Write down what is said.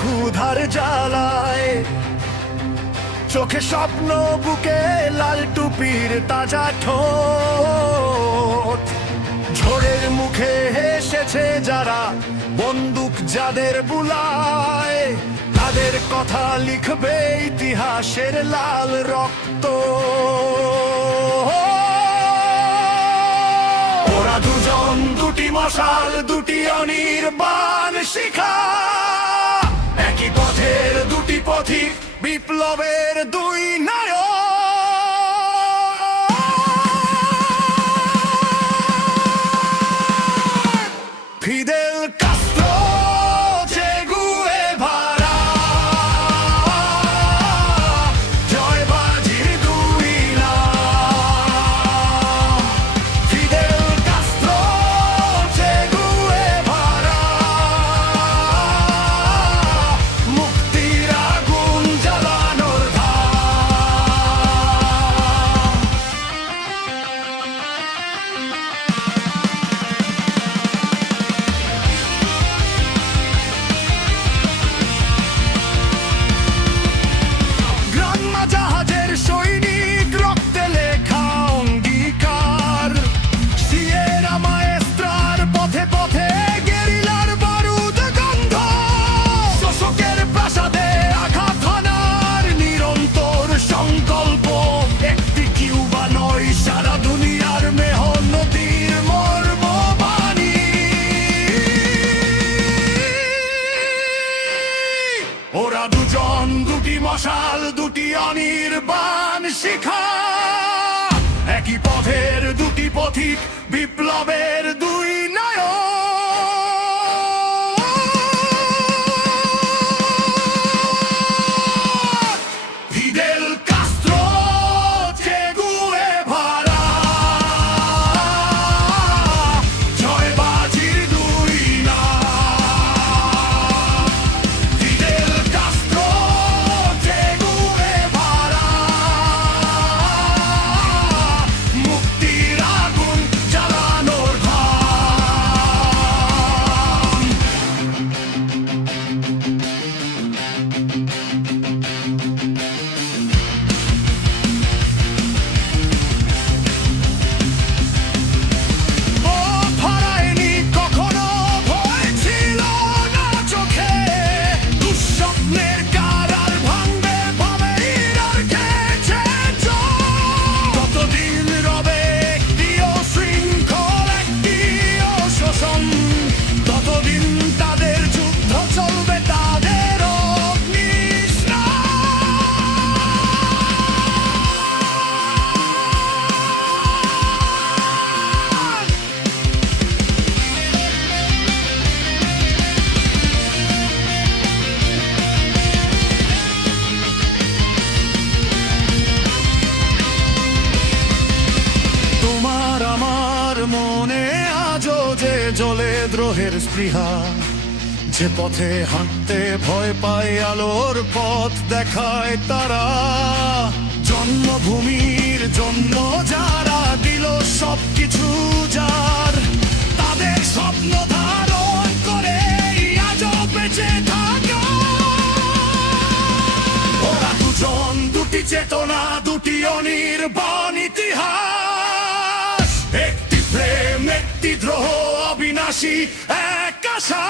ক্ষুধার জ্বালায়, চোখে স্বপ্ন, বুকে লাল টুপির তাজা ঠোঁট। ঝড়ের মুখে হেসেছে যারা, বন্দুক যাদের বুলায়, তাদের কথা লিখবে ইতিহাসের লাল রক্ত। ওরা দুজন, দুটি মশাল, দুটি অনির্বাণ শিখা, একই পথের দুটি পথিক, বিপ্লবের দুই নায়ক। ফিদেল কাস্ত্রো, চে গুয়েভারা, জয় বাজির দুই নাম। ফিদেল কাস্ত্রো, চে গুয়েভারা, মুক্তির আগুন জ্বালানোর ধাম। গ্রাম্য জাহাজের সৈনিক, রক্তে লেখা অঙ্গীকার, সিয়েরা মায়েস্ত্রার পথে পথে গেরিলার বারুদ গন্ধ। শোষকের প্রাসাদে আঘাত হানার নিরন্তর সংকল্প, একটি কিউবা নয়, সারা দুনিয়ার মেহনতির মর্মবাণী। ওরা দুজন, দুটি মশাল, দুটি অনির্বাণ শিখা, একই পথের দুটি পথিক, বিপ্লবের দুই নায়ক। ফিদেল কাস্ত্রো, চে গুয়েভারা, জয় বাজির দুই নাম। ফিদেল কাস্ত্রো, চে গুয়েভারা, মুক্তির আগুন জ্বালানোর ধাম। ও হারায়নি কখনো, ভয় ছিল না চোখে, দুঃস্বপ্নের কারার ভাঙবে ভাবেই আর খেয়েছে জয়। ততদিন রবে একটিও শৃঙ্খল, একটিও শোষণ, ততদিন তাদের যুদ্ধ চলবে, তাদের অগ্নিস্নান। তোমার আমার মনে আজও যে জ্বলে দ্রোহের স্পৃহা, যে পথে হাঁটতে ভয় পায়, আলোর পথ দেখায় তারা। জন্মভূমির জন্য যারা দিল সবকিছু, যার তাদের স্বপ্ন ধারণ করে আজও বেঁচে থাকা। ওরা দুজন, দুটি চেতনা, দুটি অনির্বাণ ইতিহাস, একটি প্রেম, একটি দ্রোহ, অবিনাশী এক আশা।